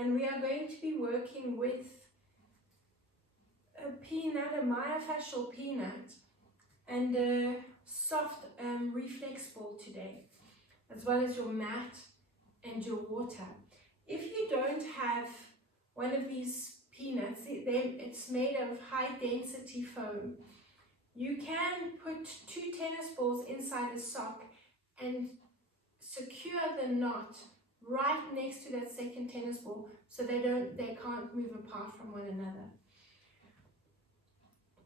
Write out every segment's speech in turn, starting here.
and we are going to be working with a peanut, a myofascial peanut, and a soft reflex ball today, as well as your mat and your water. If you don't have one of these peanuts, it's made of high density foam. You can put 2 tennis balls inside a sock and secure the knot right next to that second tennis ball so they can't move apart from one another.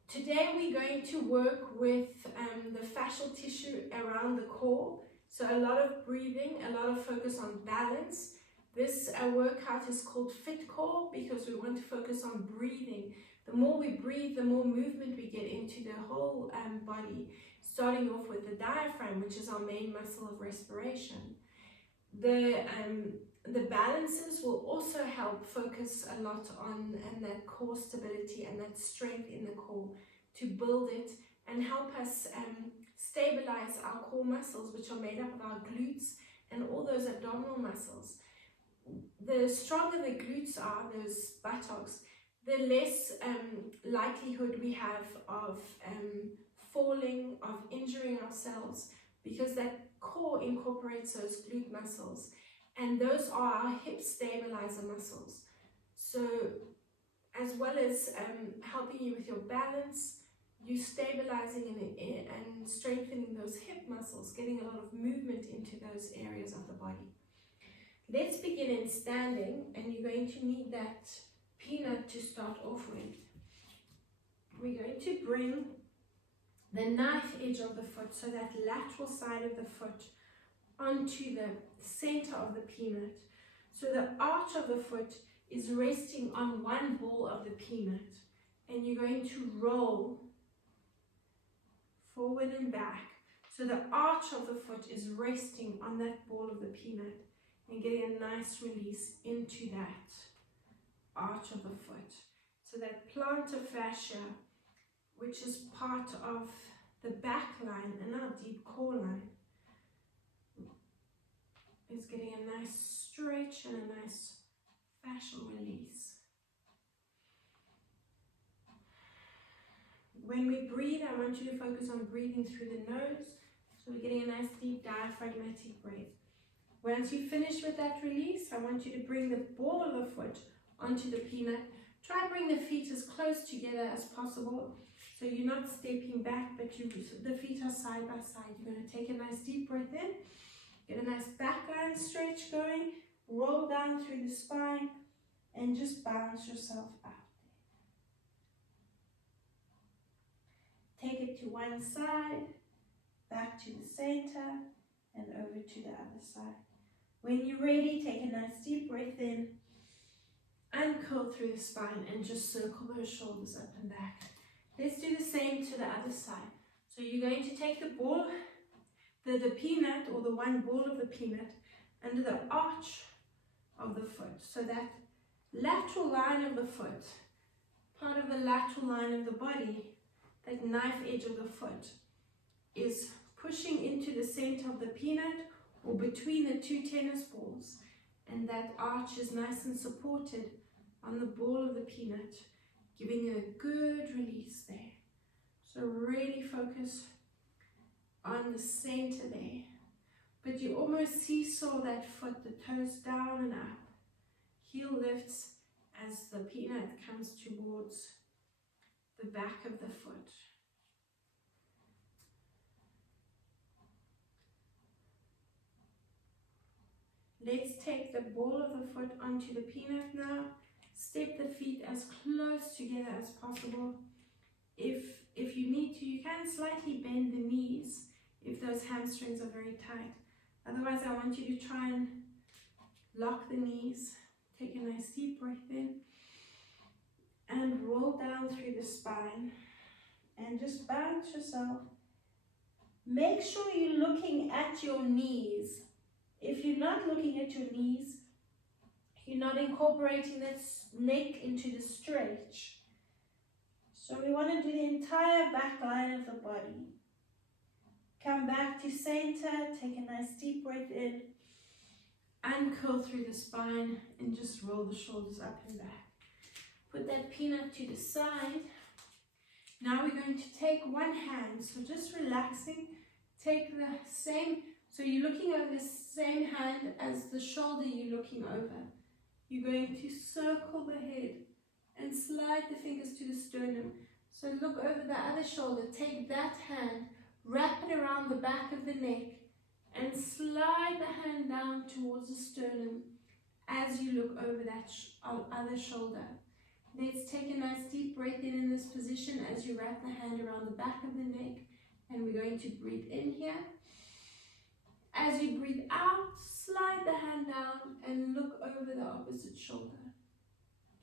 Today we're going to work with the fascial tissue around the core. So a lot of breathing, a lot of focus on balance. This workout is called Fit Core because we want to focus on breathing. The more we breathe, the more movement we get into the whole body, starting off with the diaphragm, which is our main muscle of respiration. The balances will also help focus a lot on that core stability and that strength in the core to build it and help us stabilize our core muscles, which are made up of our glutes and all those abdominal muscles. The stronger the glutes are, those buttocks, the less likelihood we have of falling, of injuring ourselves, because that core incorporates those glute muscles, and those are our hip stabilizer muscles. So as well as helping you with your balance, you stabilizing and strengthening those hip muscles, getting a lot of movement into those areas of the body. Let's begin in standing, and you're going to need that peanut to start off with. We're going to bring the knife edge of the foot, so that lateral side of the foot, onto the center of the peanut. So the arch of the foot is resting on one ball of the peanut, and you're going to roll forward and back. So the arch of the foot is resting on that ball of the peanut and getting a nice release into that arch of the foot. So that plantar fascia, which is part of the back line and our deep core line, is getting a nice stretch and a nice fascial release. When we breathe, I want you to focus on breathing through the nose, so we're getting a nice deep diaphragmatic breath. Once you finish with that release, I want you to bring the ball of the foot onto the peanut. Try bring the feet as close together as possible, so you're not stepping back, but the feet are side by side. You're going to take a nice deep breath in, get a nice back line stretch going, roll down through the spine, and just bounce yourself out. Take it to one side, back to the center, and over to the other side. When you're ready, take a nice deep breath in, uncurl through the spine, and just circle those shoulders up and back. Let's do the same to the other side. So you're going to take the ball, the peanut, or the one ball of the peanut, under the arch of the foot. So that lateral line of the foot, part of the lateral line of the body, that knife edge of the foot, is pushing into the center of the peanut or between the 2 tennis balls, and that arch is nice and supported on the ball of the peanut, giving a good release there. So really focus on the center there, but you almost seesaw that foot, the toes down and up, heel lifts as the peanut comes towards the back of the foot. Let's take the ball of the foot onto the peanut now. Step the feet as close together as possible. If you need to, you can slightly bend the knees if those hamstrings are very tight. Otherwise, I want you to try and lock the knees. Take a nice deep breath in and roll down through the spine and just bounce yourself. Make sure you're looking at your knees. If you're not looking at your knees, you're not incorporating that neck into the stretch. So we want to do the entire back line of the body. Come back to center, take a nice deep breath in, uncurl through the spine and just roll the shoulders up and back. Put that peanut to the side. Now we're going to take one hand, so just relaxing, take the same, so you're looking over the same hand as the shoulder you're looking over. You're going to circle the head and slide the fingers to the sternum. So look over the other shoulder, take that hand, wrap it around the back of the neck and slide the hand down towards the sternum as you look over that other shoulder. Let's take a nice deep breath in this position as you wrap the hand around the back of the neck, and we're going to breathe in here. As you breathe out, slide the hand down and look over the opposite shoulder.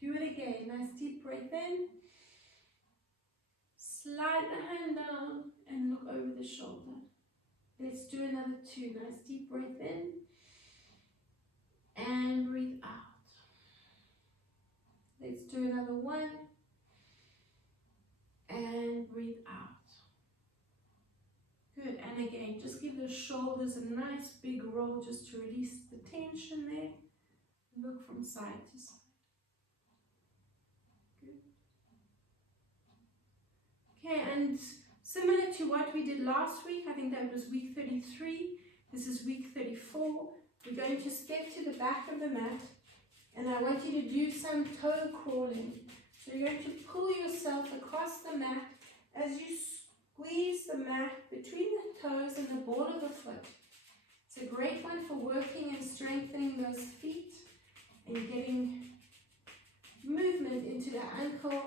Do it again, nice deep breath in. Slide the hand down and look over the shoulder. Let's do another two, nice deep breath in and breathe out. Let's do another one and breathe out. Good, and again, just give the shoulders a nice big roll just to release the tension there. Look from side to side. Good. Okay, and similar to what we did last week, I think that was week 33. This is week 34. We're going to step to the back of the mat. And I want you to do some toe crawling. So you're going to pull yourself across the mat as you squeeze the mat between the toes and the ball of the foot. It's a great one for working and strengthening those feet and getting movement into the ankle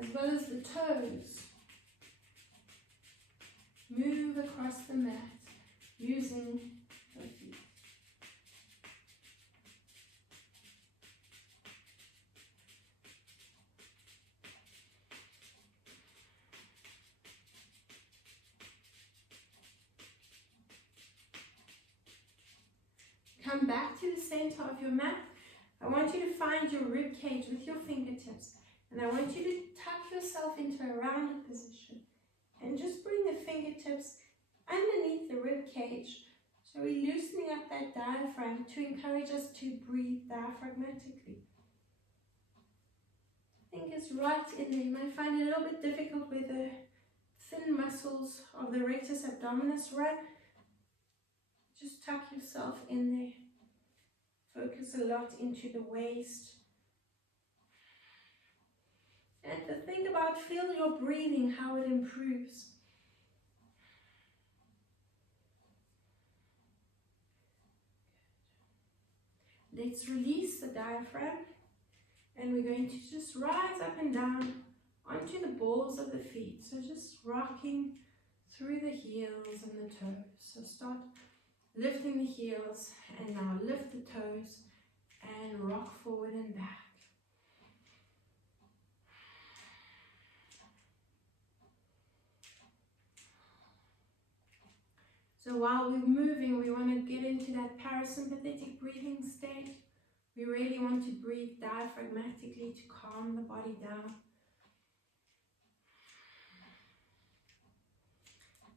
as well as the toes. Move across the mat using the feet. Come back to the center of your mat. I want you to find your rib cage with your fingertips, and I want you to tuck yourself into a rounded position and just bring the fingertips underneath the rib cage. So we're loosening up that diaphragm to encourage us to breathe diaphragmatically. Fingers right in there. You might find it a little bit difficult with the thin muscles of the rectus abdominis, right? Just tuck yourself in there. Focus a lot into the waist. And to think about, feel your breathing, how it improves. Let's release the diaphragm. And we're going to just rise up and down onto the balls of the feet. So just rocking through the heels and the toes. So start lifting the heels and now lift the toes and rock forward and back. So while we're moving, we want to get into that parasympathetic breathing state. We really want to breathe diaphragmatically to calm the body down.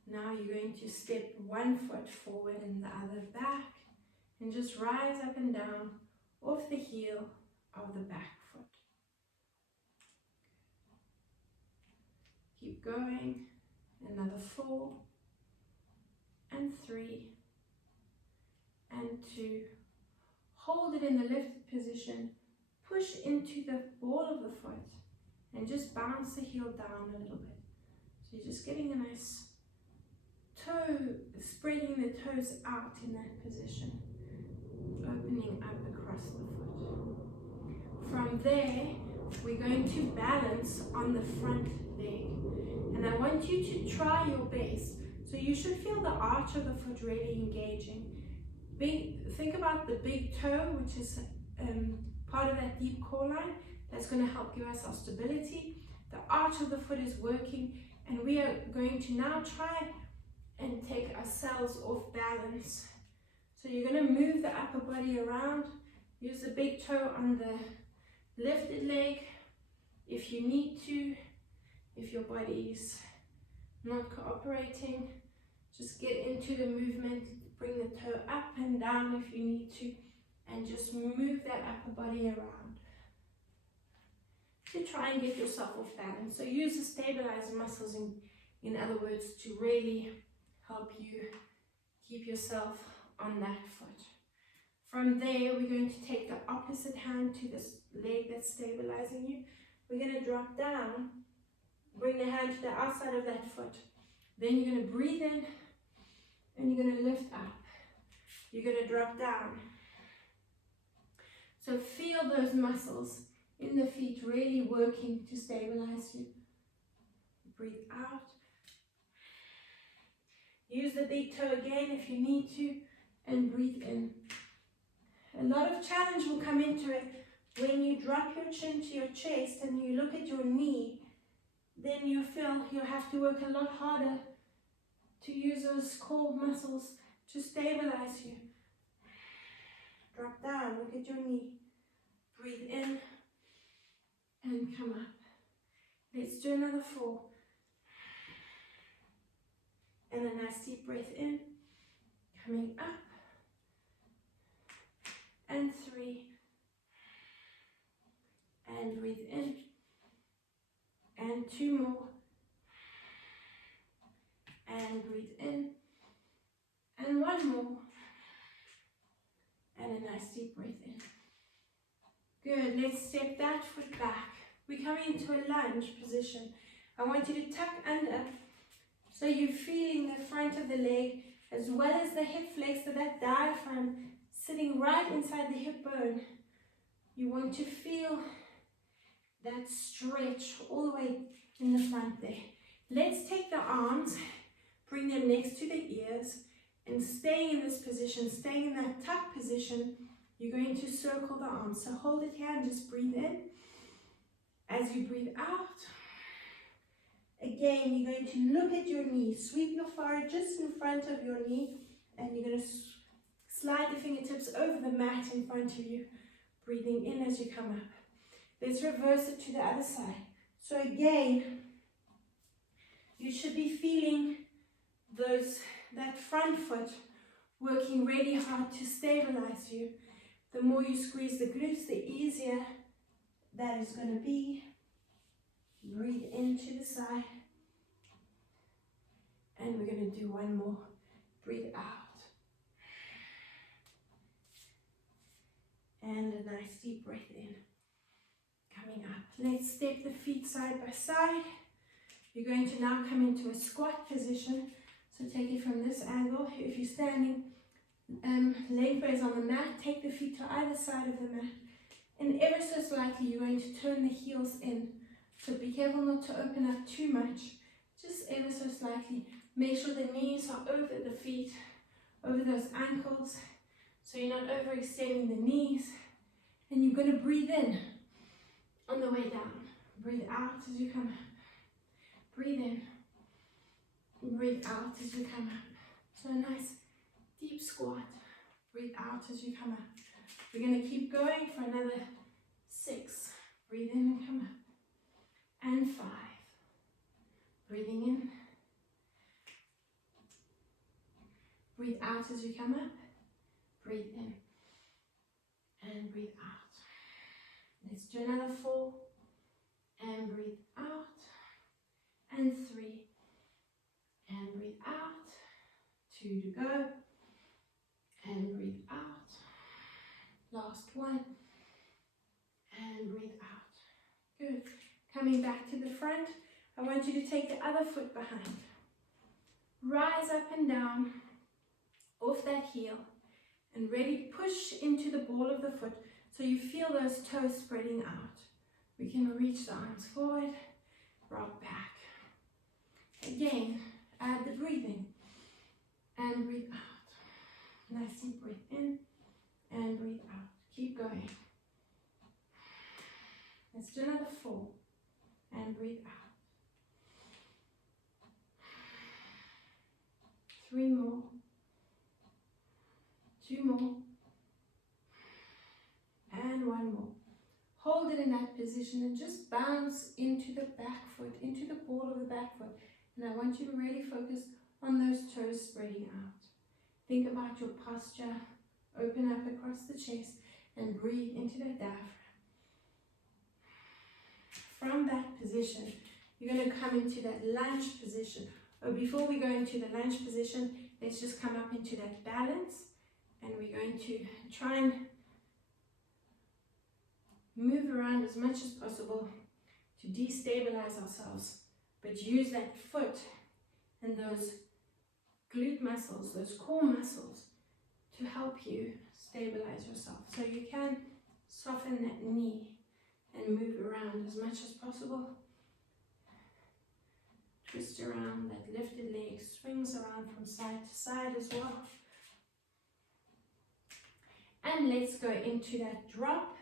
Now you're going to step one foot forward and the other back and just rise up and down off the heel of the back foot. Keep going. Another 4 and 3 and 2. Hold it in the lifted position. Push into the ball of the foot and just bounce the heel down a little bit. So you're just getting a nice toe, spreading the toes out in that position, opening up across the foot. From there, we're going to balance on the front leg. And I want you to try your best. So you should feel the arch of the foot really engaging. Think about the big toe, which is part of that deep core line. That's going to help give us our stability. The arch of the foot is working, and we are going to now try and take ourselves off balance. So you're going to move the upper body around. Use the big toe on the lifted leg if you need to. If your body is not cooperating, Just get into the movement, bring the toe up and down if you need to, and just move that upper body around to try and get yourself off balance. So use the stabilizer muscles, in other words, to really help you keep yourself on that foot. From there, we're going to take the opposite hand to this leg that's stabilizing you. We're going to drop down, bring the hand to the outside of that foot. Then you're going to breathe in and you're going to lift up. You're going to drop down. So feel those muscles in the feet really working to stabilize you. Breathe out. Use the big toe again if you need to, and breathe in. A lot of challenge will come into it when you drop your chin to your chest and you look at your knee. Then you feel you'll have to work a lot harder to use those core muscles to stabilize you. Drop down, look at your knee. Breathe in and come up. Let's do another 4. And a nice deep breath in, coming up. And 3. And breathe in. And 2 more. And breathe in. And 1 more. And a nice deep breath in. Good, let's step that foot back. We're coming into a lunge position. I want you to tuck under so you're feeling the front of the leg as well as the hip flexor, that diaphragm sitting right inside the hip bone. You want to feel that stretch all the way in the front there. Let's take the arms, bring them next to the ears, and staying in this position, staying in that tuck position, you're going to circle the arms. So hold it here and just breathe in. As you breathe out, again, you're going to look at your knee. Sweep your forehead just in front of your knee, and you're going to slide the fingertips over the mat in front of you, breathing in as you come up. Let's reverse it to the other side. So again, you should be feeling that front foot working really hard to stabilize you. The more you squeeze the glutes, the easier that is going to be. Breathe into the side. And we're going to do 1 more. Breathe out. And a nice deep breath in. Coming up. Let's step the feet side by side. You're going to now come into a squat position. So take it from this angle. If you're standing lengthways on the mat, take the feet to either side of the mat. And ever so slightly, you're going to turn the heels in. So be careful not to open up too much. Just ever so slightly. Make sure the knees are over the feet, over those ankles. So you're not overextending the knees. And you're going to breathe in on the way down. Breathe out as you come up. Breathe in. Breathe out as you come up. So a nice deep squat. Breathe out as you come up. We're going to keep going for another 6. Breathe in and come up. And 5. Breathing in. Breathe out as you come up. Breathe in. And breathe out. Let's do another 4. And breathe out. And 3. And breathe out. 2 to go. And breathe out. Last 1. And breathe out. Good. Coming back to the front, I want you to take the other foot behind. Rise up and down off that heel and really push into the ball of the foot so you feel those toes spreading out. We can reach the arms forward, rock back. Again, add the breathing and breathe out. Nice deep breath in and breathe out. Keep going. Let's do another 4 and breathe out. 3 more. 2 more. And 1 more. Hold it in that position and just bounce into the back foot, into the ball of the back foot. And I want you to really focus on those toes spreading out. Think about your posture. Open up across the chest and breathe into the diaphragm. From that position, you're going to come into that lunge position. Oh, before we go into the lunge position, let's just come up into that balance. And we're going to try and move around as much as possible to destabilize ourselves. But use that foot and those glute muscles, those core muscles, to help you stabilize yourself. So you can soften that knee and move around as much as possible. Twist around, that lifted leg swings around from side to side as well. And let's go into that drop.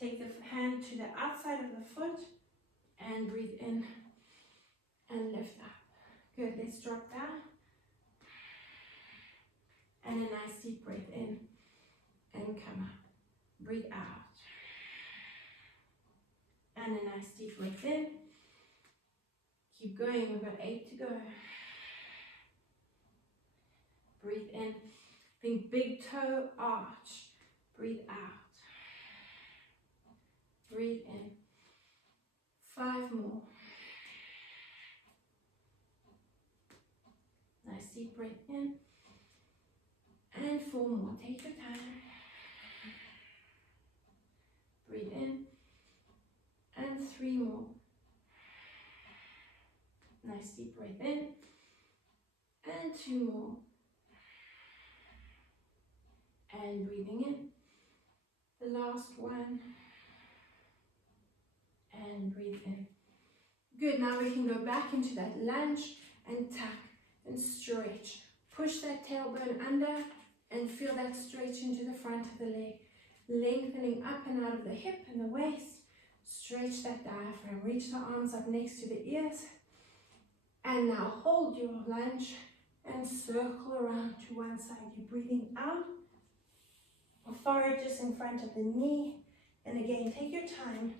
Take the hand to the outside of the foot and breathe in and lift up. Good, let's drop down. And a nice deep breath in and come up. Breathe out. And a nice deep breath in. Keep going, we've got 8 to go. Breathe in. Think big toe arch. Breathe out. Breathe in. 5 more. Nice deep breath in. And 4 more. Take your time. Breathe in. And 3 more. Nice deep breath in. And 2 more. And breathing in. The last one. And breathe in. Good, now we can go back into that lunge and tuck and stretch. Push that tailbone under and feel that stretch into the front of the leg. Lengthening up and out of the hip and the waist. Stretch that diaphragm. Reach the arms up next to the ears. And now hold your lunge and circle around to one side. You're breathing out. Or forehead just in front of the knee. And again, take your time.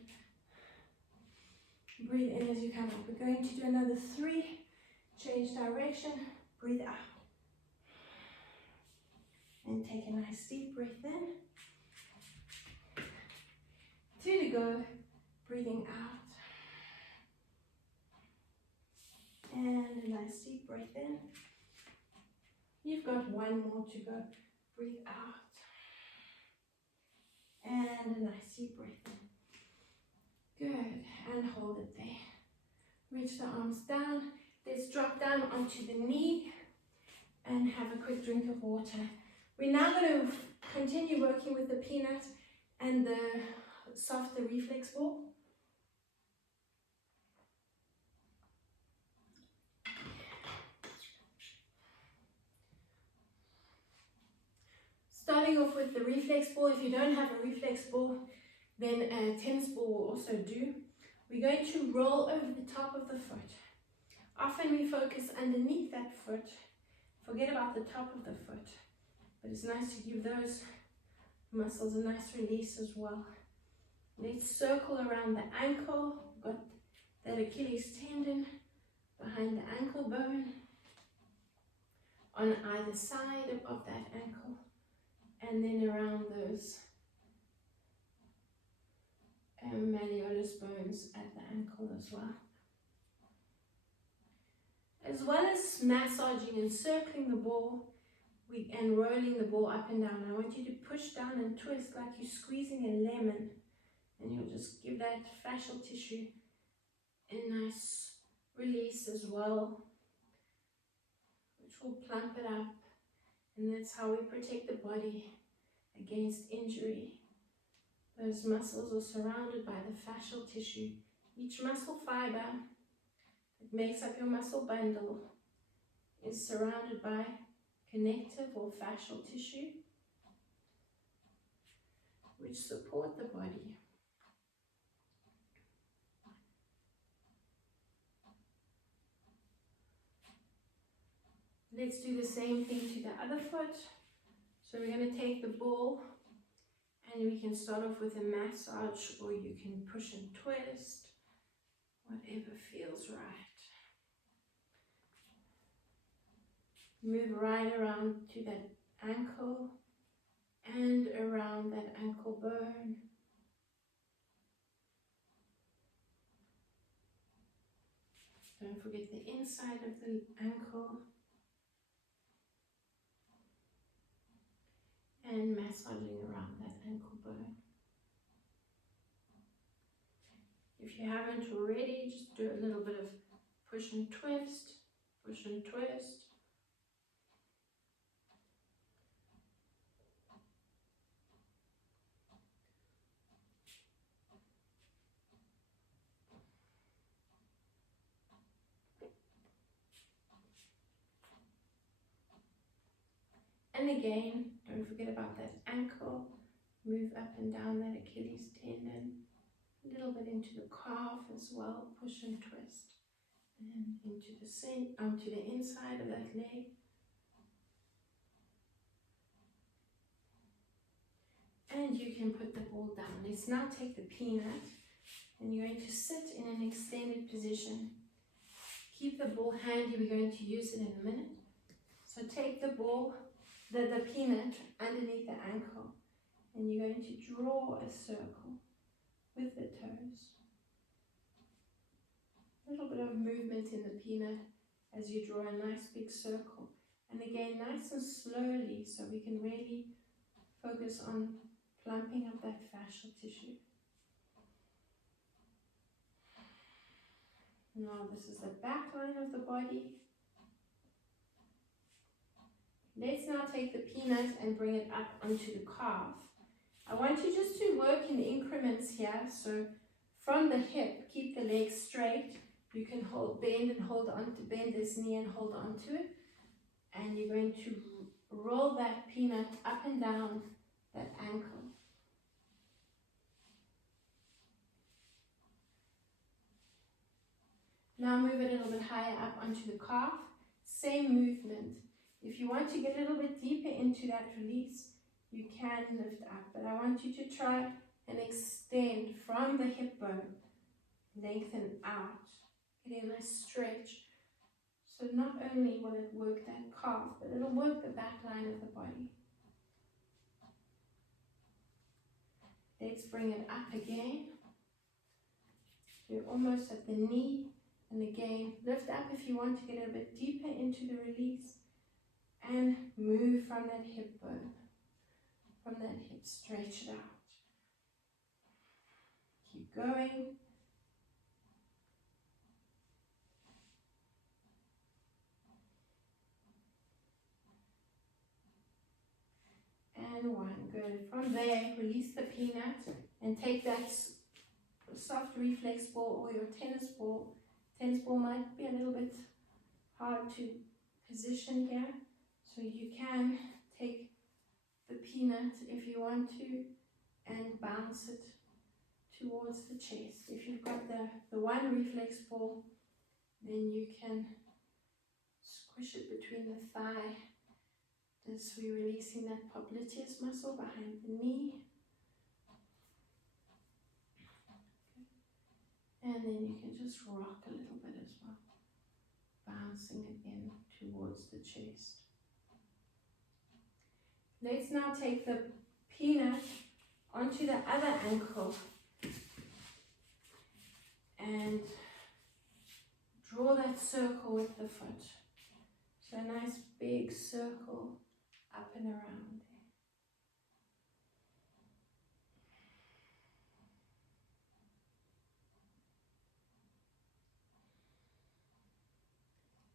Breathe in as you come up. We're going to do another 3. Change direction. Breathe out. And take a nice deep breath in. 2 to go. Breathing out. And a nice deep breath in. You've got 1 more to go. Breathe out. And a nice deep breath in. Good. And hold it there. Reach the arms down. Let's drop down onto the knee and have a quick drink of water. We're now going to continue working with the peanut and the softer reflex ball. Starting off with the reflex ball. If you don't have a reflex ball, then a tennis ball will also do. We're going to roll over the top of the foot. Often we focus underneath that foot. Forget about the top of the foot. But it's nice to give those muscles a nice release as well. Let's circle around the ankle. We've got that Achilles tendon behind the ankle bone. On either side of that ankle. And then around those malleolus bones at the ankle as well. As well as massaging and circling the ball and rolling the ball up and down, I want you to push down and twist like you're squeezing a lemon, and you'll just give that fascial tissue a nice release as well, which will plump it up. And that's how we protect the body against injury. Those muscles are surrounded by the fascial tissue. Each muscle fiber that makes up your muscle bundle is surrounded by connective or fascial tissue, which support the body. Let's do the same thing to the other foot. So we're going to take the ball and we can start off with a massage, or you can push and twist, whatever feels right. Move right around to that ankle and around that ankle bone. Don't forget the inside of the ankle. And massaging around that ankle bone. If you haven't already, just do a little bit of push and twist, push and twist. And again, don't forget about that ankle. Move up and down that Achilles tendon. A little bit into the calf as well. Push and twist. And into the inside of that leg. And you can put the ball down. Let's now take the peanut. And you're going to sit in an extended position. Keep the ball handy. We're going to use it in a minute. So take the ball, the peanut underneath the ankle, and you're going to draw a circle with the toes. A little bit of movement in the peanut as you draw a nice big circle. And again, nice and slowly, so we can really focus on plumping up that fascial tissue. Now this is the back line of the body. Let's now take the peanut and bring it up onto the calf. I want you just to work in increments here. So from the hip, keep the leg straight. You can bend this knee and hold on to it. And you're going to roll that peanut up and down that ankle. Now move it a little bit higher up onto the calf. Same movement. If you want to get a little bit deeper into that release, you can lift up. But I want you to try and extend from the hip bone. Lengthen out. Get a nice stretch. So not only will it work that calf, but it'll work the back line of the body. Let's bring it up again. You're almost at the knee. And again, lift up if you want to get a bit deeper into the release. And move from that hip bone. From that hip, stretch it out. Keep going. And one, good. From there, release the peanut and take that soft reflex ball or your tennis ball. Tennis ball might be a little bit hard to position here. So you can take the peanut if you want to and bounce it towards the chest. If you've got the one reflex ball, then you can squish it between the thigh. As we're releasing that popliteus muscle behind the knee. And then you can just rock a little bit as well, bouncing it in towards the chest. Let's now take the peanut onto the other ankle and draw that circle with the foot. So a nice big circle up and around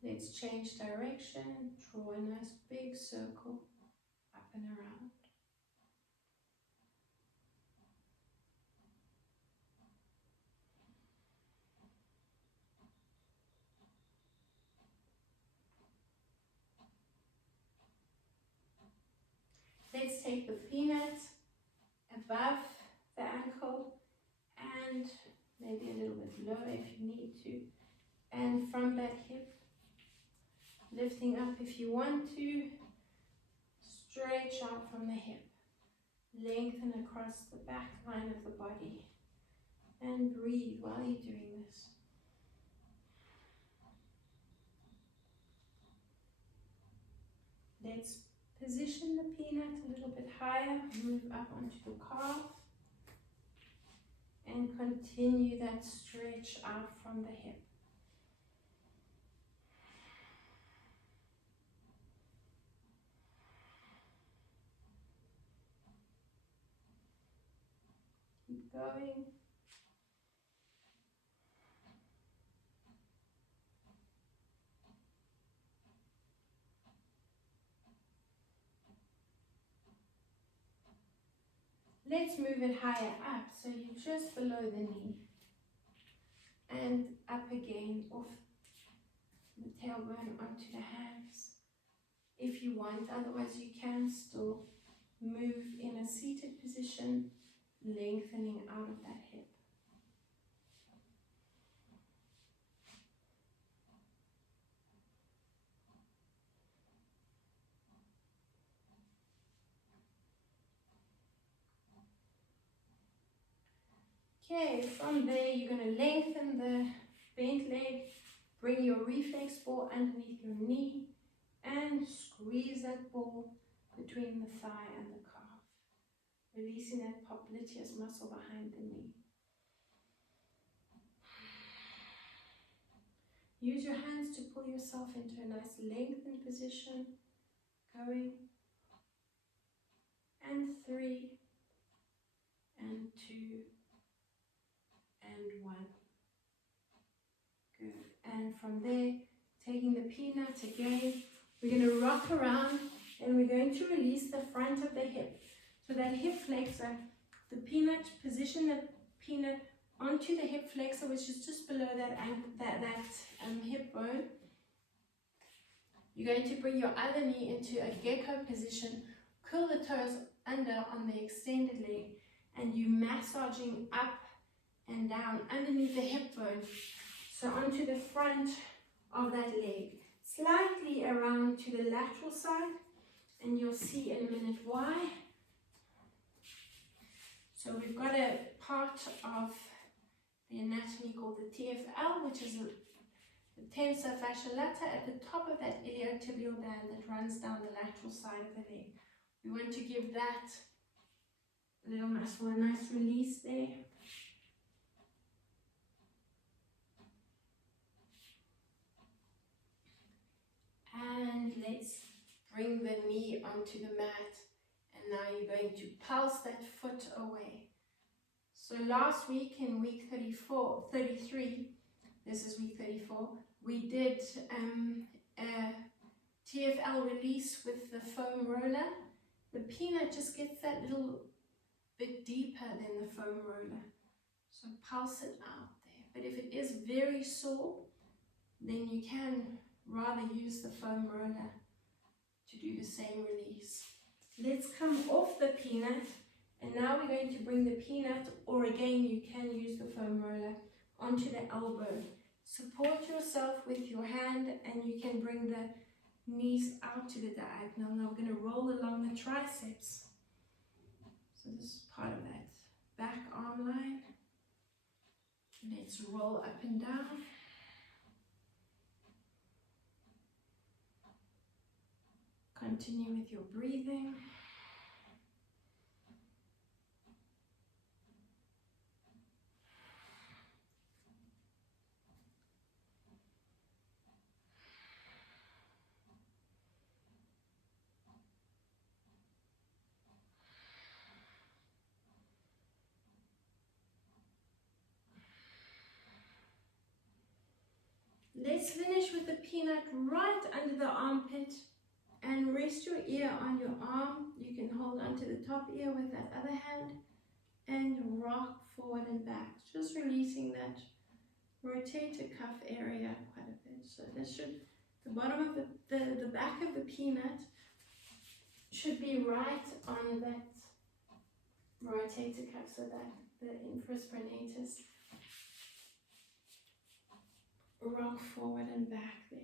there. Let's change direction, draw a nice big circle up and around. Let's take the peanut above the ankle and maybe a little bit lower if you need to. And from that hip, lifting up if you want to, stretch out from the hip. Lengthen across the back line of the body. And breathe while you're doing this. let's position the peanut a little bit higher, move up onto the calf, and continue that stretch out from the hip. Keep going. Let's move it higher up, so you're just below the knee. And up again, off the tailbone onto the hands. If you want, otherwise you can still move in a seated position, lengthening out of that hip. Okay, from there you're going to lengthen the bent leg, bring your reflex ball underneath your knee, and squeeze that ball between the thigh and the calf, releasing that popliteus muscle behind the knee. Use your hands to pull yourself into a nice lengthened position. Going. And 3, and 2, and 1. Good. And from there, taking the peanut again, we're going to rock around and we're going to release the front of the hip. So that hip flexor, the peanut, position the peanut onto the hip flexor, which is just below that hip bone. You're going to bring your other knee into a gecko position, curl the toes under on the extended leg, and you massaging up and down underneath the hip bone. So onto the front of that leg, slightly around to the lateral side, and you'll see in a minute why. So we've got a part of the anatomy called the Tfl, which is the tensor fascia lata at the top of that iliotibial band that runs down the lateral side of the leg. We want to give that little muscle a nice release there. And let's bring the knee onto the mat. And now you're going to pulse that foot away. So last week in week 33, this is week 34, we did a Tfl release with the foam roller. The peanut just gets that little bit deeper than the foam roller. So pulse it out there. But if it is very sore, then you can rather use the foam roller to do the same release. Let's come off the peanut, and now we're going to bring the peanut, or again you can use the foam roller, onto the elbow. Support yourself with your hand, and you can bring the knees out to the diagonal. Now we're going to roll along the triceps. So this is part of that back arm line. Let's roll up and down. Continue with your breathing. Let's finish with the peanut right under the armpit, and rest your ear on your arm. You can hold onto the top ear with that other hand and rock forward and back, just releasing that rotator cuff area quite a bit. So this should, the bottom of the back of the peanut should be right on that rotator cuff, so that the infraspinatus rock forward and back there.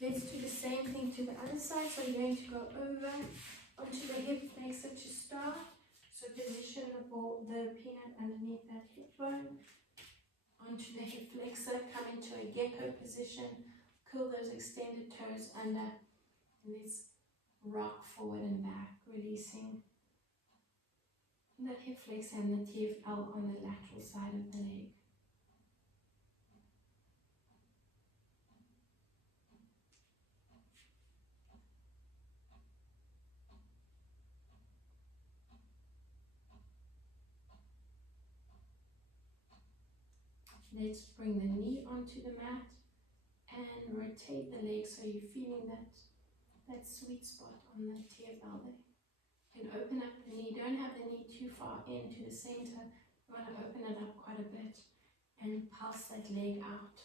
Let's do the same thing to the other side. So you're going to go over onto the hip flexor to start. So position the peanut underneath that hip bone, onto the hip flexor, come into a gecko position, curl those extended toes under, and let's rock forward and back, releasing that hip flexor and the TFL on the lateral side of the leg. Let's bring the knee onto the mat and rotate the leg so you're feeling that sweet spot on the TFL there. You can open up the knee, don't have the knee too far into the center. You want to open it up quite a bit and pulse that leg out.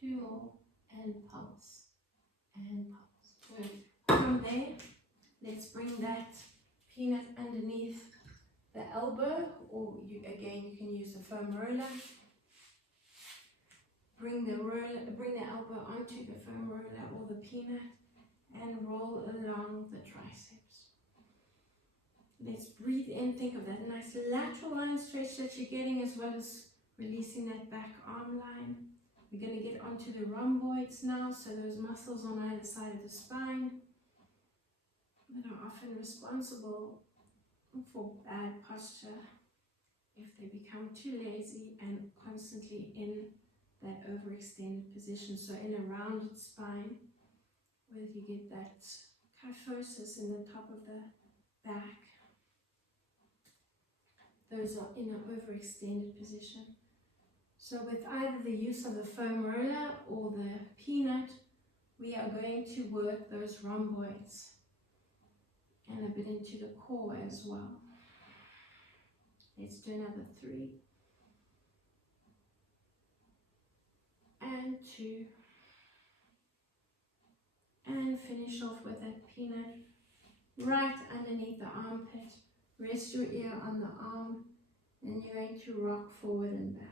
Two more, and pulse, and pulse. Good. From there, let's bring that peanut underneath the elbow, or you can use the foam roller. Bring the elbow onto the foam roller or the peanut and roll along the triceps. Let's breathe in, think of that nice lateral line stretch that you're getting, as well as releasing that back arm line. We're going to get onto the rhomboids now, so those muscles on either side of the spine that are often responsible for bad posture if they become too lazy and constantly in that overextended position. So in a rounded spine, where you get that kyphosis in the top of the back, those are in an overextended position. So with either the use of the foam roller or the peanut, we are going to work those rhomboids and a bit into the core as well. Let's do another 3 and 2, and finish off with that peanut right underneath the armpit. Rest your ear on the arm, and you're going to rock forward and back.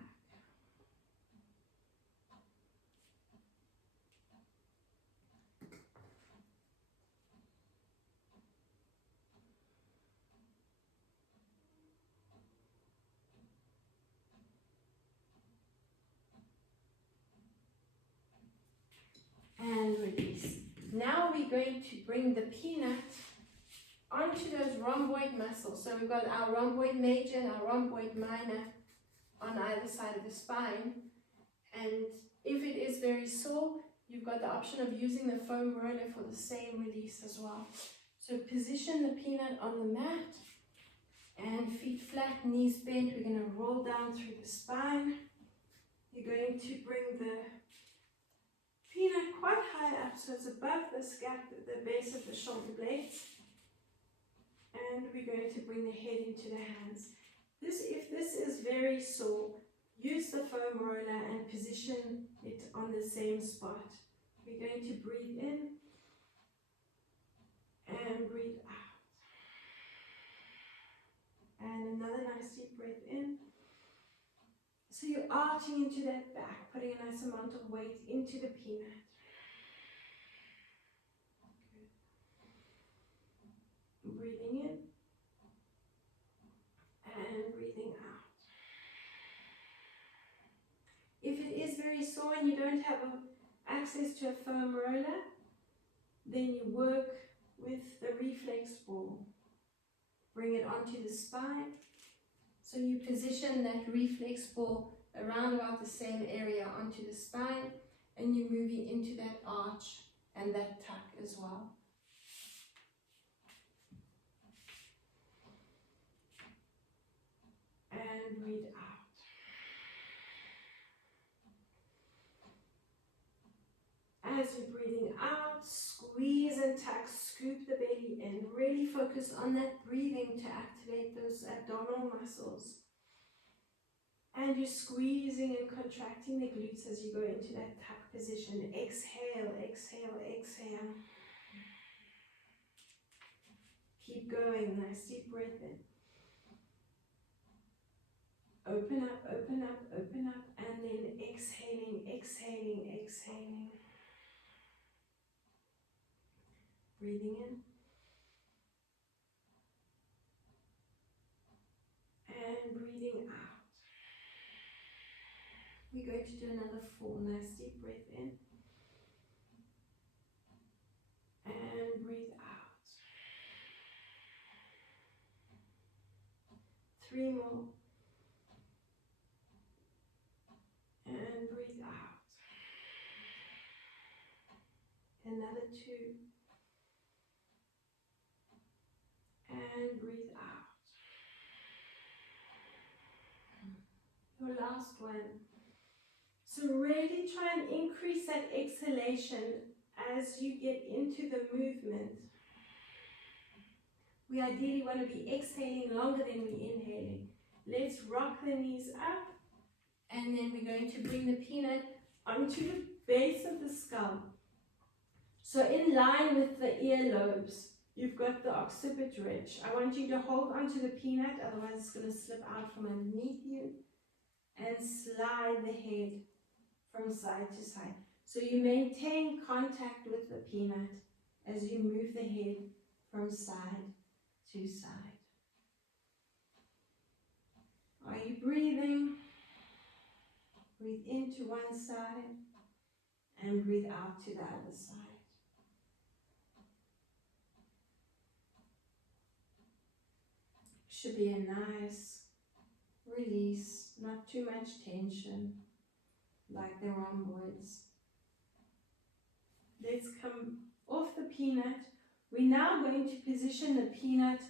And release. Now we're going to bring the peanut onto those rhomboid muscles. So we've got our rhomboid major and our rhomboid minor on either side of the spine. And if it is very sore, you've got the option of using the foam roller for the same release as well. So position the peanut on the mat and feet flat, knees bent. We're going to roll down through the spine. You're going to bring the peanut quite high up, so it's above the scap, the base of the shoulder blades. And we're going to bring the head into the hands. If this is very sore, use the foam roller and position it on the same spot. We're going to breathe in and breathe out. And another nice deep breath in. So you're arching into that back, putting a nice amount of weight into the peanut. Good. Breathing in and breathing out. If it is very sore and you don't have access to a foam roller, then you work with the Reflex Ball. Bring it onto the spine. So you position that Reflex Ball around about the same area onto the spine, and you're moving into that arch and that tuck as well. And breathe out. As you're breathing out, squeeze and tuck, scoop the belly in. Really focus on that breathing to activate those abdominal muscles. And you're squeezing and contracting the glutes as you go into that tuck position. Exhale, exhale, exhale. Keep going. Nice deep breath in. Open up, open up, open up, and then exhaling, exhaling, exhaling. Breathing in. And breathing out. We're going to do another 4. Nice deep breath in. And breathe out. 3 more. And breathe out. Another 2. And breathe out. Your last one. So really try and increase that exhalation as you get into the movement. We ideally want to be exhaling longer than we're inhaling. Let's rock the knees up, and then we're going to bring the peanut onto the base of the skull. So in line with the earlobes, you've got the occiput ridge. I want you to hold onto the peanut, otherwise it's going to slip out from underneath you, and slide the head from side to side. So you maintain contact with the peanut as you move the head from side to side. Are you breathing? Breathe into one side and breathe out to the other side. Should be a nice release, not too much tension, like the rhomboids. Let's come off the peanut. We're now going to position the peanut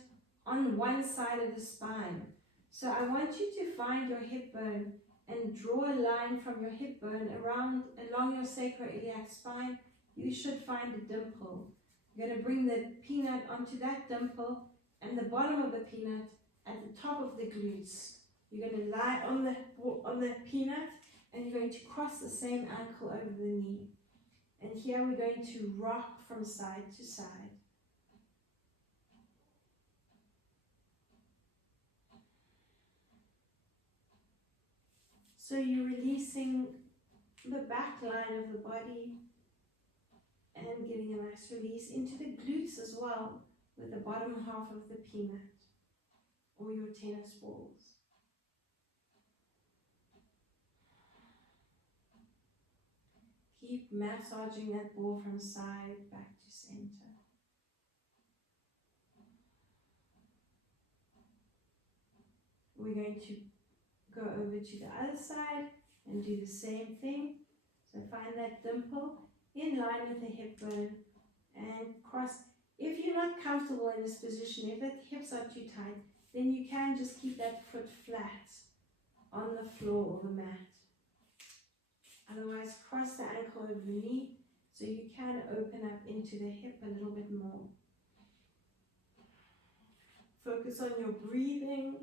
on one side of the spine. So I want you to find your hip bone and draw a line from your hip bone along your sacroiliac spine. You should find a dimple. You're going to bring the peanut onto that dimple and the bottom of the peanut at the top of the glutes. You're going to lie on the peanut, and you're going to cross the same ankle over the knee. And here we're going to rock from side to side. So you're releasing the back line of the body and getting a nice release into the glutes as well with the bottom half of the peanut or your tennis balls. Keep massaging that ball from side back to center. We're going to go over to the other side and do the same thing. So find that dimple in line with the hip bone and cross. If you're not comfortable in this position, if the hips are too tight, then you can just keep that foot flat on the floor or the mat. Otherwise, cross the ankle over the knee so you can open up into the hip a little bit more. Focus on your breathing.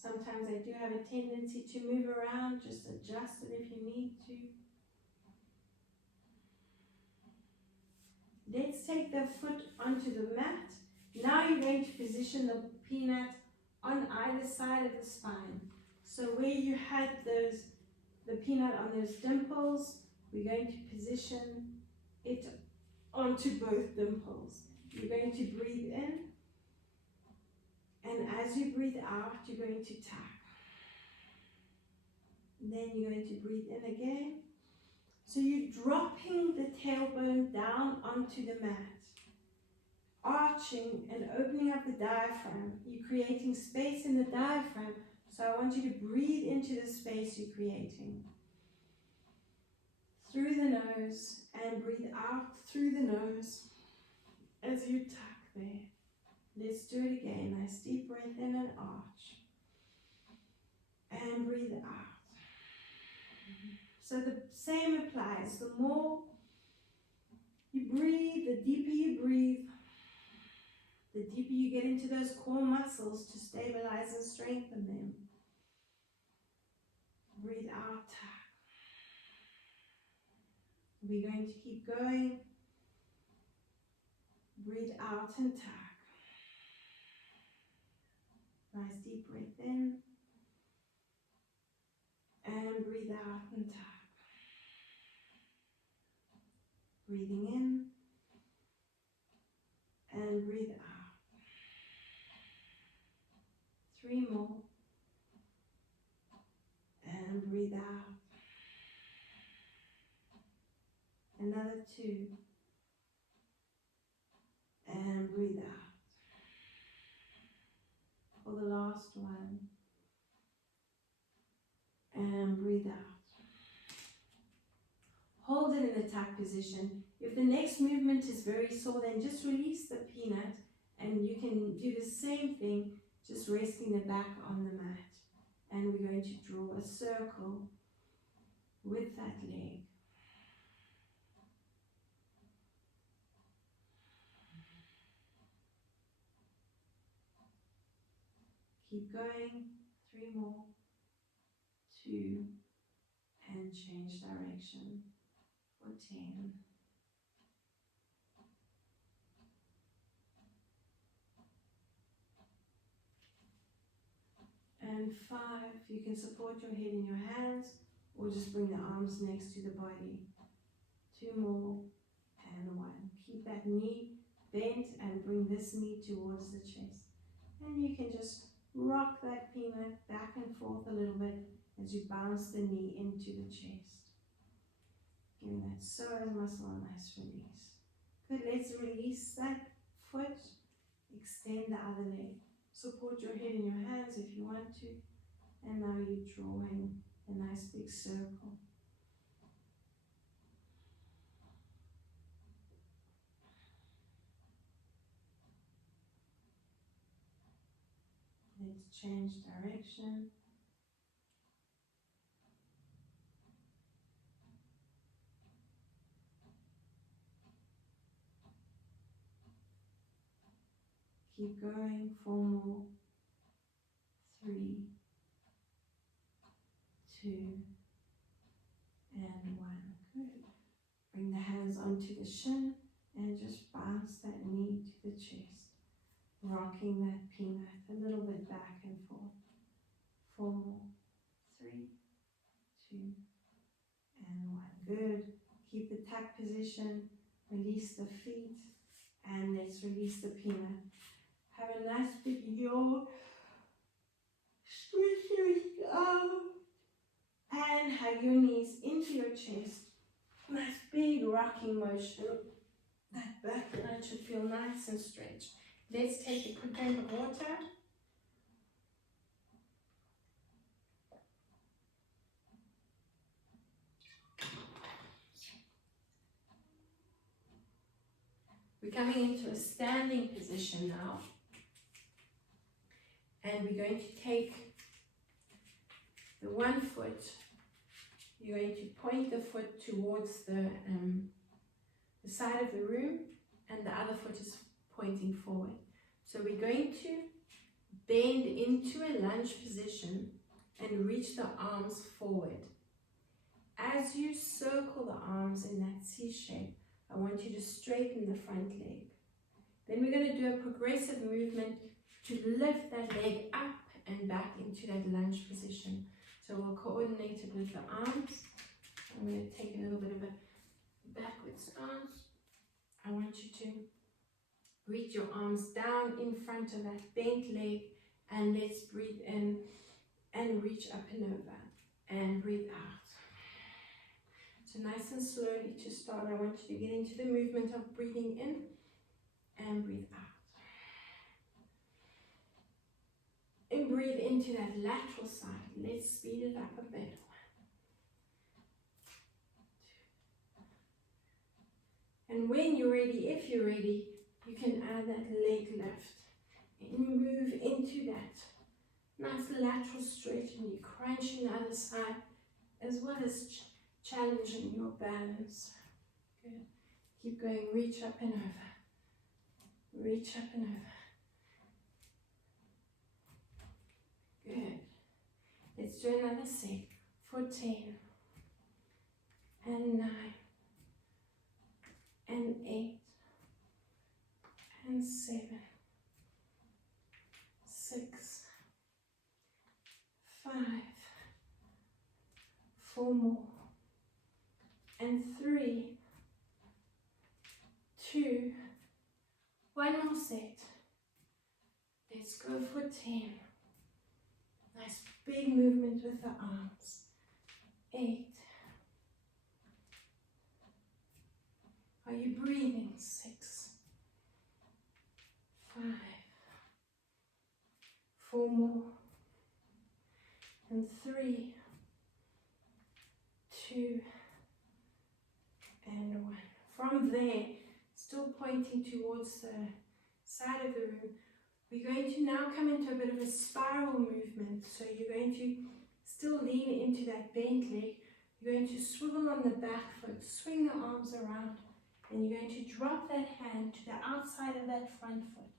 Sometimes I do have a tendency to move around, just adjust it if you need to. Let's take the foot onto the mat. Now you're going to position the peanut on either side of the spine. So where you had the peanut on those dimples, we're going to position it onto both dimples. You're going to breathe in. And as you breathe out, you're going to tap. And then you're going to breathe in again. So you're dropping the tailbone down onto the mat, arching and opening up the diaphragm. You're creating space in the diaphragm. So I want you to breathe into the space you're creating. Through the nose and breathe out through the nose as you tuck there. Let's do it again. Nice deep breath in and arch. And breathe out. So the same applies. The more you breathe, the deeper you breathe, the deeper you get into those core muscles to stabilize and strengthen them. Breathe out. We're going to keep going. Breathe out and tag. Nice deep breath in. And breathe out and tag. Breathing in. And breathe out. 3 more. And breathe out. Another 2. And breathe out. For the last one. And breathe out. Hold it in the tuck position. If the next movement is very sore, then just release the peanut and you can do the same thing, just resting the back on the mat. And we're going to draw a circle with that leg. Keep going. 3 more. 2. And change direction for 10. And 5. You can support your head in your hands or just bring the arms next to the body. 2 more and 1. Keep that knee bent and bring this knee towards the chest. And you can just rock that peanut back and forth a little bit as you bounce the knee into the chest. Giving that psoas muscle a nice release. Good, let's release that foot. Extend the other leg. Support your head in your hands if you want to. And now you're drawing a nice big circle. Let's change direction. Keep going. 4 more. 3, 2, and 1. Good. Bring the hands onto the shin and just bounce that knee to the chest. Rocking that peanut a little bit back and forth. 4 more. 3, 2, and 1. Good. Keep the tuck position. Release the feet. And let's release the peanut. Have a nice big yawn. Stretch your arm. And hug your knees into your chest. Nice big rocking motion. That back line should feel nice and stretched. Let's take a quick drink of water. We're coming into a standing position now. And we're going to take the one foot, you're going to point the foot towards the side of the room, and the other foot is pointing forward. So we're going to bend into a lunge position and reach the arms forward. As you circle the arms in that C shape, I want you to straighten the front leg. Then we're going to do a progressive movement to lift that leg up and back into that lunge position. So we'll coordinate it with the arms. I'm going to take a little bit of a backward stance. I want you to reach your arms down in front of that bent leg, and let's breathe in and reach up and over and breathe out. So nice and slowly to start, I want you to get into the movement of breathing in and breathe out. And breathe into that lateral side. Let's speed it up a bit. 1, 2. And when you're ready, if you're ready, you can add that leg lift. And you move into that nice lateral stretch, and you crunch the other side, as well as challenging your balance. Good. Keep going. Reach up and over. Reach up and over. Good. Let's do another set for 10 and 9 and 8 and 7, 6, 5, 4 more, and 3, 2, one more set. Let's go for 10. Nice big movement with the arms. 8. Are you breathing? 6, 5, 4 more, and 3, 2, and 1. From there, still pointing towards the side of the room, we're going to now come into a bit of a spiral movement. So you're going to still lean into that bent leg. You're going to swivel on the back foot, swing the arms around, and you're going to drop that hand to the outside of that front foot.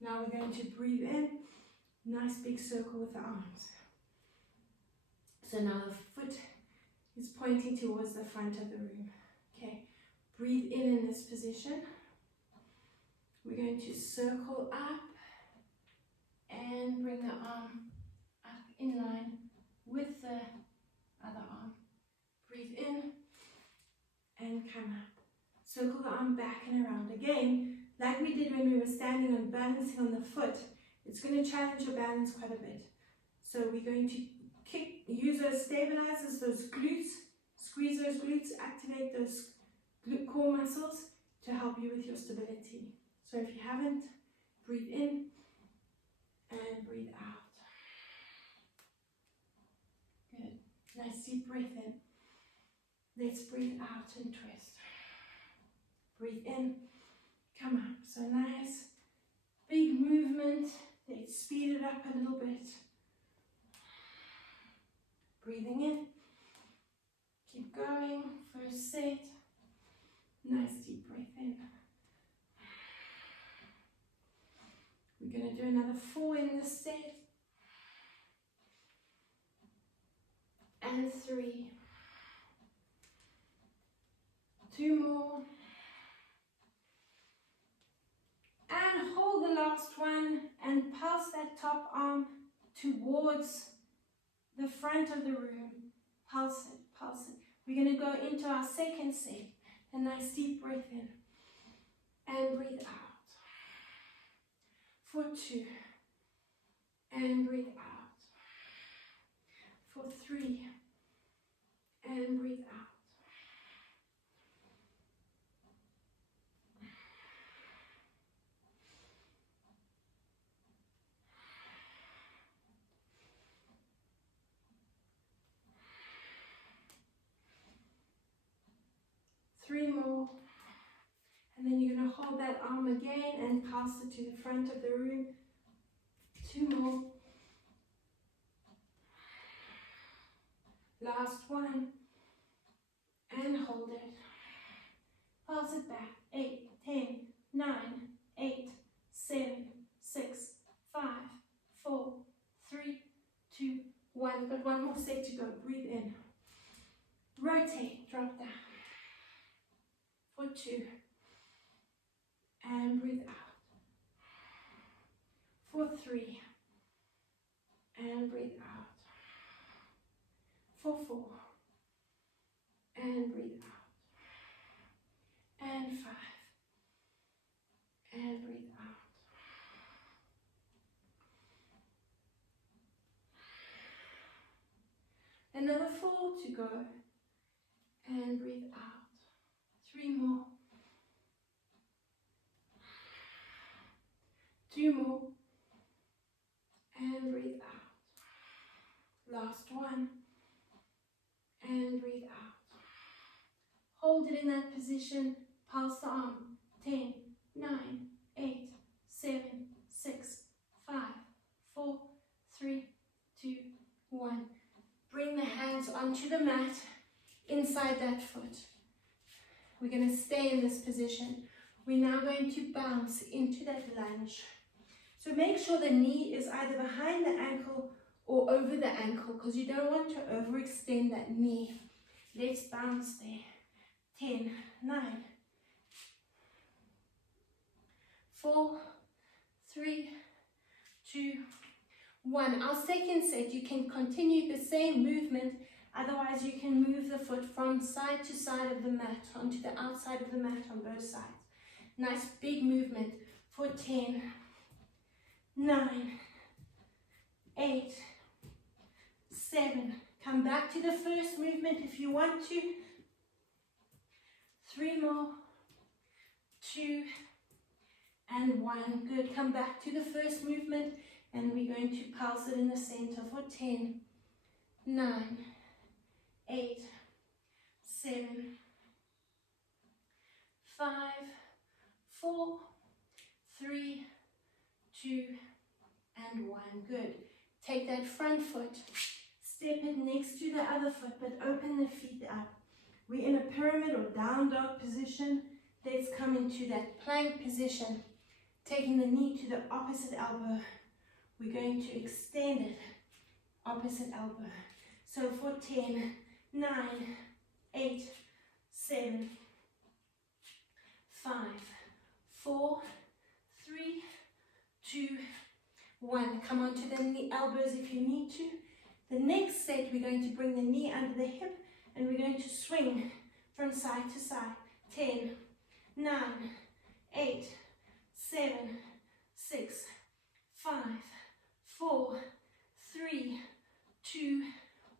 Now we're going to breathe in, nice big circle with the arms. So now the foot is pointing towards the front of the room. Okay, breathe in this position. We're going to circle up and bring the arm up in line with the other arm. Breathe in and come up. Circle the arm back and around. Again, like we did when we were standing and balancing on the foot, it's going to challenge your balance quite a bit. So we're going to use those stabilizers, those glutes, squeeze those glutes, activate those core muscles to help you with your stability. So if you haven't, breathe in and breathe out. Good. Nice deep breath in. Let's breathe out and twist. Breathe in, come up. So nice big movement. Let's speed it up a little bit. Breathing in. Keep going. First set. Nice deep breath in. We're going to do another 4 in this set. And 3. 2 more. And hold the last one and pulse that top arm towards the front of the room. Pulse it, pulse it. We're going to go into our second set. A nice deep breath in. And breathe out. For 2. And breathe out. For 3. And breathe out. Three more, and then you're going to hold that arm again and pass it to the front of the room. 2 more. Last one, and hold it. Pass it back. 8, 10, 9, 8, 7, 6, 5, 4, 3, 2, 1. Got one more set to go. Breathe in. Rotate, drop down. For 2, and breathe out. For 3, and breathe out. For 4, and breathe out. And 5, and breathe out. Another 4 to go, and breathe out. 3 more. 2 more. And breathe out. Last one. And breathe out. Hold it in that position. Pulse the arm. 10, 9, 8, 7, 6, 5, 4, 3, 2, 1. Bring the hands onto the mat inside that foot. We're going to stay in this position. We're now going to bounce into that lunge. So make sure the knee is either behind the ankle or over the ankle, because you don't want to overextend that knee. Let's bounce there. 10, 9, 4, 3, 2, 1. Our second set, you can continue the same movement. Otherwise, you can move the foot from side to side of the mat, onto the outside of the mat on both sides. Nice big movement for 10, 9, 8, 7. Come back to the first movement if you want to. 3 more, 2, and 1. Good. Come back to the first movement, and we're going to pulse it in the center for 10, 9, 8, 7, 5, 4, 3, 2, and 1. Good. Take that front foot, step it next to the other foot, but open the feet up. We're in a pyramid or down dog position. Let's come into that plank position, taking the knee to the opposite elbow. We're going to extend it, opposite elbow. So for 10, 9, 8, 7, 5, 4, 3, 2, 1. Come onto the knee elbows if you need to. The next set, we're going to bring the knee under the hip, and we're going to swing from side to side. 10, 9, 8, 7, 6, 5, 4, 3, 2,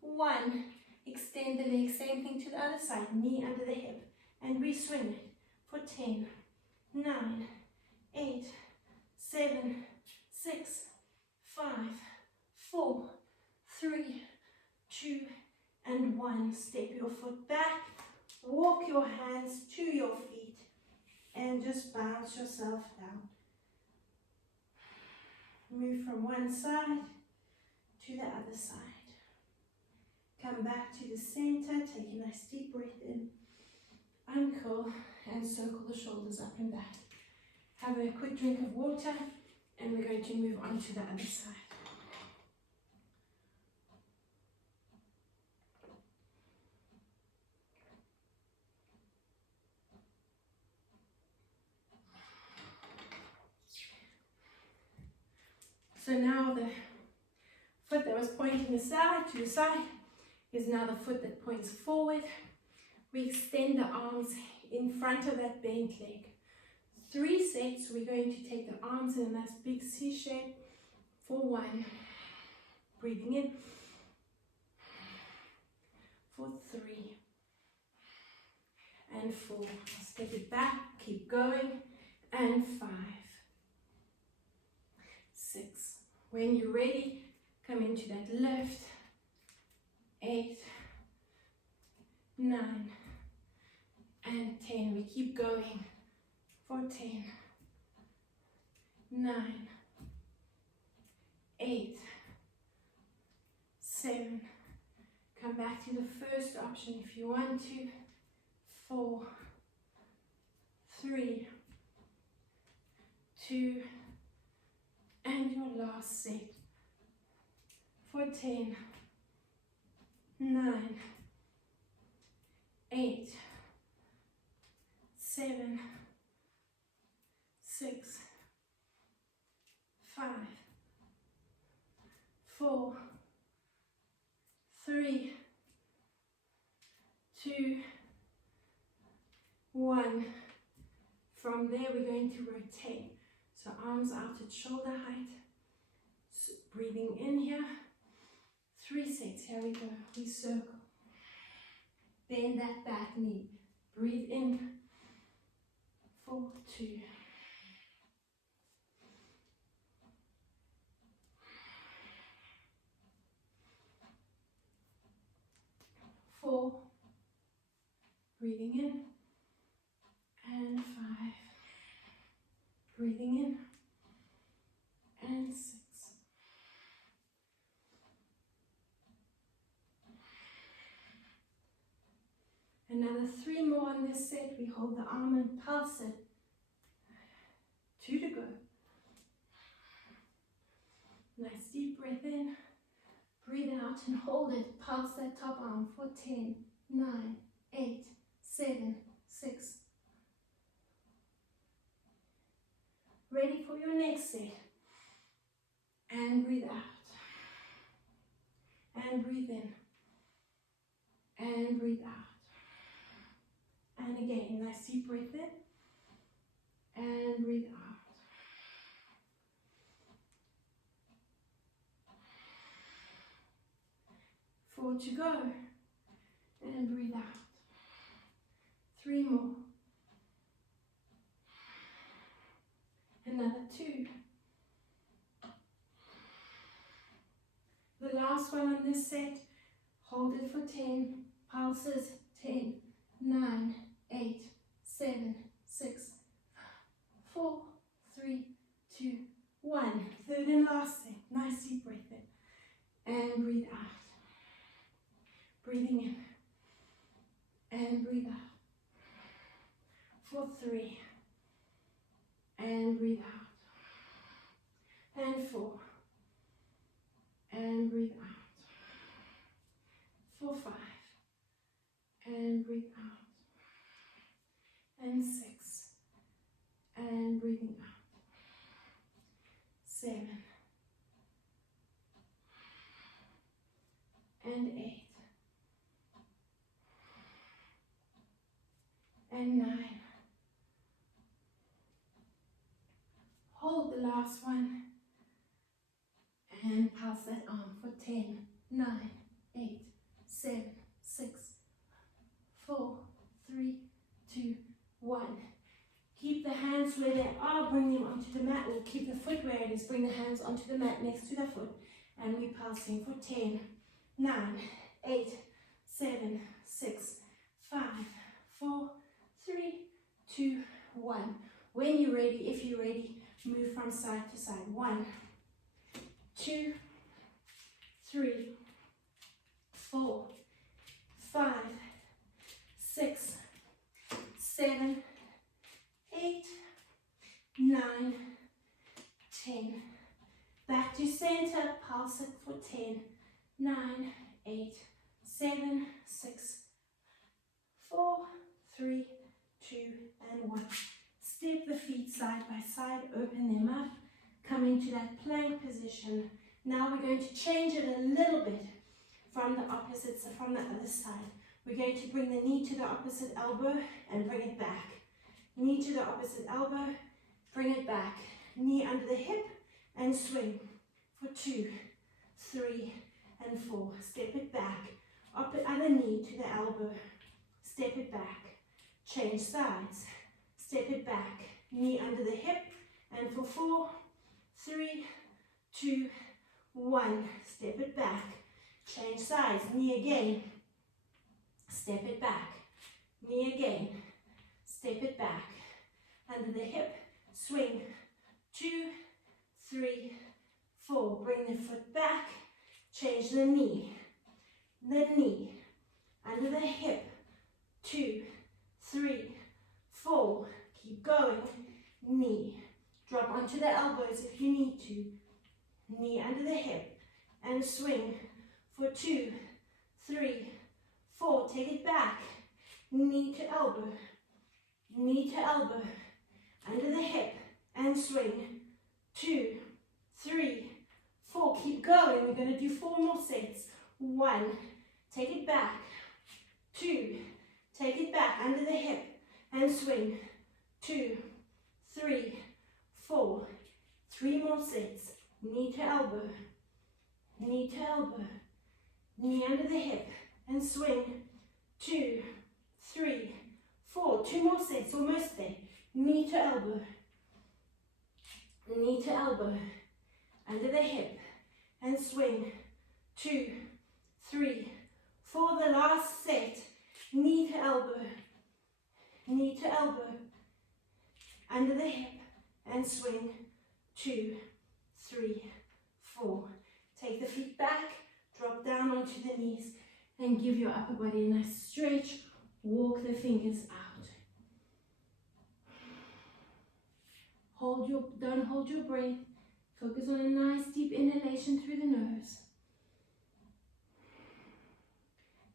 1. Extend the leg, same thing to the other side, knee under the hip, and we swing it for 10, 9, 8, 7, 6, 5, 4, 3, 2, and 1. Step your foot back, walk your hands to your feet, and just bounce yourself down. Move from one side to the other side. Come back to the center, take a nice deep breath in, uncurl, and circle the shoulders up and back. Have a quick drink of water, and we're going to move on to the other side. So now the foot that was pointing to the side is now the foot that points forward. We extend the arms in front of that bent leg. 3 sets, we're going to take the arms in a nice big C shape for 1. Breathing in. For 3. And 4. Step it back, keep going. And 5. 6. When you're ready, come into that lift. 8, 9, and 10. We keep going for 10, 9, 8, 7. Come back to the first option if you want to. 4, 3, 2, and your last set for 10, 9, 8, 7, 6, 5, 4, 3, 2, 1. From there, we're going to rotate. So arms out at shoulder height. So breathing in here. 3 sets. Here we go. We circle. Bend that back knee. Breathe in. 4, 2. 4. Breathing in. And 5. Breathing in. And 6. Another 3 more on this set. We hold the arm and pulse it. 2 to go. Nice deep breath in. breathe out and hold it. Pulse that top arm for 10, 9, 8, 7, 6. Ready for your next set. And breathe out. And breathe in. And breathe out. And again, nice deep breath in. And breathe out. 4 to go. And breathe out. 3 more. Another 2. The last one on this set. Hold it for 10. Pulses. 10, 9, 8, 7, 6, 4, 3, 2, 1. Third and last set. Nice deep breath in. And breathe out. Breathing in. And breathe out. For 3. And breathe out. And 4. And breathe out. For 5. And breathe out. And 6. And breathing out. 7. And 8. And 9. Hold the last one. And pulse that arm for 10, 9, 8, 7, 6, 4, 3, 2, 1. Keep the hands where they are, bring them onto the mat, or keep the foot where it is, bring the hands onto the mat next to the foot. And we're pulsing for 10, 9, 8, 7, 6, 5, 4, 3, 2, 1. When you're ready, if you're ready, move from side to side. 1, 2, 3, 4, 5, 6, 7, 8, 9, 10. Back to center, pulse it for 10, 9, 8, 7, 6, 4, 3, 2, and 1. Step the feet side by side, open them up, come into that plank position. Now we're going to change it a little bit from the opposite, so from the other side. We're going to bring the knee to the opposite elbow and bring it back. Knee to the opposite elbow, bring it back. Knee under the hip and swing for 2, 3, and 4. Step it back. Other knee to the elbow. Step it back. Change sides. Step it back. Knee under the hip and for 4, 3, 2, 1. Step it back. Change sides. Knee again. Step it back. Knee again. Step it back. Under the hip. Swing. 2, 3, 4. Bring the foot back. Change the knee. The knee. Under the hip. 2, 3, 4. Keep going. Knee. Drop onto the elbows if you need to. Knee under the hip. And swing for 2, 3, 4. Take it back. Knee to elbow. Knee to elbow. Under the hip. And swing. 2, 3, 4. Keep going. We're going to do 4 more sets. 1. Take it back. 2. Take it back under the hip and swing. 2, 3, 4. 3 more sets. Knee to elbow. Knee to elbow. Knee under the hip and swing. 2, 3, 4. 2 more sets. Almost there. Knee to elbow. Knee to elbow. Under the hip and swing. 2, 3, 4. The last set. Knee to elbow. Knee to elbow. Under the hip and swing. 2, 3, 4. Take the feet back. Drop down onto the knees and give your upper body a nice stretch. Walk the fingers out. Don't hold your breath. Focus on a nice deep inhalation through the nose.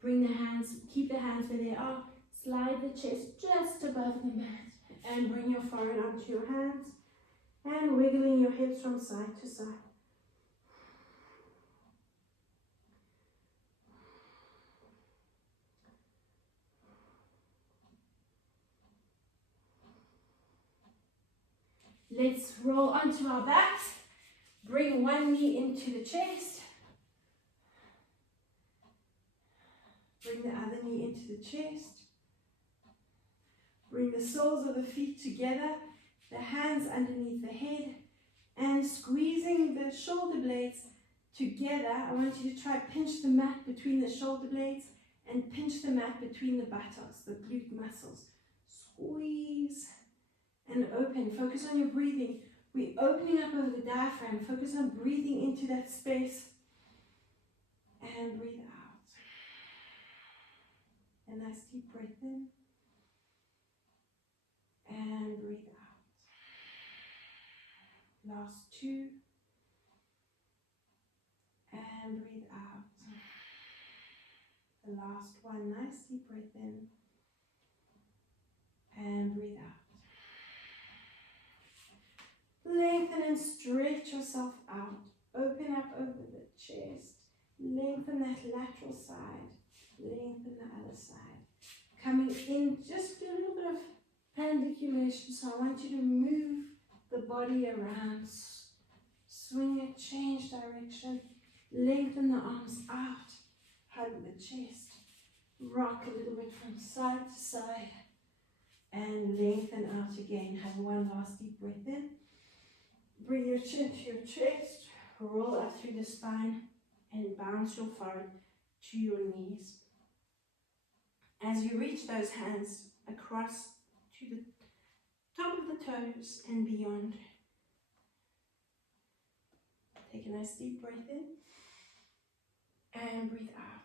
Bring the hands, keep the hands where they are. Slide the chest just above the mat. And bring your forehead onto your hands. And wiggling your hips from side to side. Let's roll onto our backs. Bring one knee into the chest. Bring the other knee into the chest. Bring the soles of the feet together, the hands underneath the head, and squeezing the shoulder blades together. I want you to try pinch the mat between the shoulder blades and pinch the mat between the buttocks, the glute muscles. Squeeze and open. Focus on your breathing. We're opening up over the diaphragm. Focus on breathing into that space. And breathe out. A nice deep breath in. And breathe out. Last two. And breathe out. The last one. Nice deep breath in. And breathe out. Lengthen and stretch yourself out. Open up over the chest. Lengthen that lateral side. Lengthen the other side. Coming in, just do a little bit of pandiculation. So I want you to move the body around. Swing it, change direction. Lengthen the arms out. Hug the chest. Rock a little bit from side to side. And lengthen out again. Have one last deep breath in. Bring your chin to your chest, roll up through the spine, and bounce your forehead to your knees. As you reach those hands across to the top of the toes and beyond, take a nice deep breath in, and breathe out.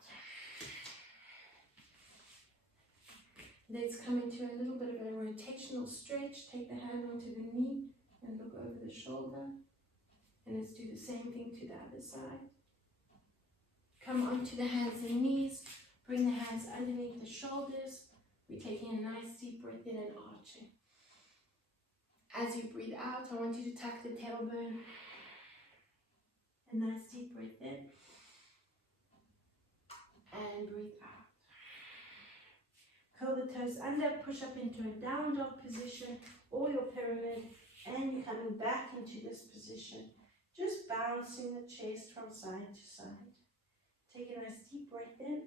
Let's come into a little bit of a rotational stretch. Take the hand onto the knee, and look over the shoulder, and let's do the same thing to the other side. Come onto the hands and knees, bring the hands underneath the shoulders. We're taking a nice deep breath in and arching. As you breathe out, I want you to tuck the tailbone. A nice deep breath in, and breathe out. Curl the toes under, push up into a down dog position or your pyramid. And you're coming back into this position, just bouncing the chest from side to side. Take a nice deep breath in.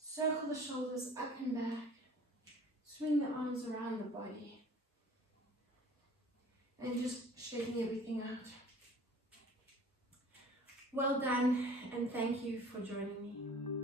Circle the shoulders up and back. Swing the arms around the body. And just shaking everything out. Well done, and thank you for joining me.